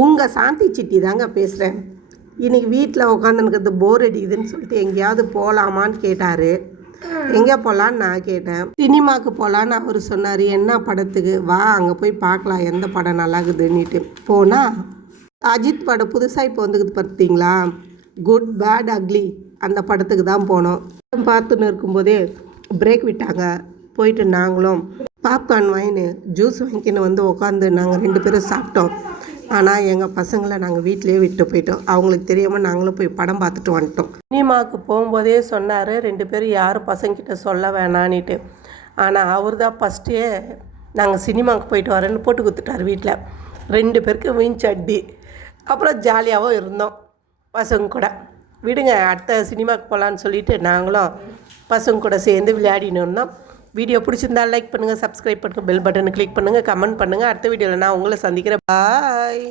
உங்கள் சாந்தி சிட்டி தாங்க பேசுகிறேன். இன்றைக்கி வீட்டில் உட்காந்துனுக்கிறது போர் அடிக்குதுன்னு சொல்லிட்டு எங்கேயாவது போகலாமான்னு கேட்டார். எங்கே போகலான்னு நான் கேட்டேன். சினிமாவுக்கு போகலான்னு அவர் சொன்னார். என்ன படத்துக்கு? வா அங்கே போய் பார்க்கலாம் எந்த படம் நல்லாக்குதுன்னுட்டு போனால் அஜித் படம் புதுசாக இப்போ வந்துக்குது பார்த்தீங்களா, குட் பேட் அக்லி, அந்த படத்துக்கு தான் போனோம். பார்த்துன்னு இருக்கும்போதே பிரேக் விட்டாங்க. போயிட்டு நாங்களும் பாப்கார்ன் வாங்கின்னு ஜூஸ் வாங்கிக்கின்னு வந்து உட்காந்து நாங்கள் 2 பேரும் சாப்பிட்டோம். ஆனால் எங்கள் பசங்களை நாங்கள் வீட்டிலேயே விட்டு போயிட்டோம். அவங்களுக்கு தெரியாமல் நாங்களும் போய் படம் பார்த்துட்டு வந்துட்டோம். சினிமாவுக்கு போகும்போதே சொன்னார் 2 பேரும் யாரும் பசங்கிட்ட சொல்ல வேணான்னுட்டு. ஆனால் அவர் தான் ஃபஸ்ட்டே நாங்கள் சினிமாவுக்கு போயிட்டு வரேன்னு போட்டு கொடுத்துட்டார் வீட்டில். 2 பேருக்கு வீஞ்சு அடி. அப்புறம் ஜாலியாகவும் இருந்தோம் பசங்க கூட. விடுங்க, அடுத்த சினிமாவுக்கு போகலான்னு சொல்லிவிட்டு நாங்களும் பசங்க கூட சேர்ந்து விளையாடின்னு இருந்தோம். வீடியோ பிடிச்சிருந்தா லைக் பண்ணுங்கள், சப்ஸ்கிரைப் பண்ணுங்கள், பெல் பட்டனை கிளிக் பண்ணுங்கள், கமெண்ட் பண்ணுங்கள். அடுத்த வீடியோவில் நான் உங்களை சந்திக்கிறேன். பாய்.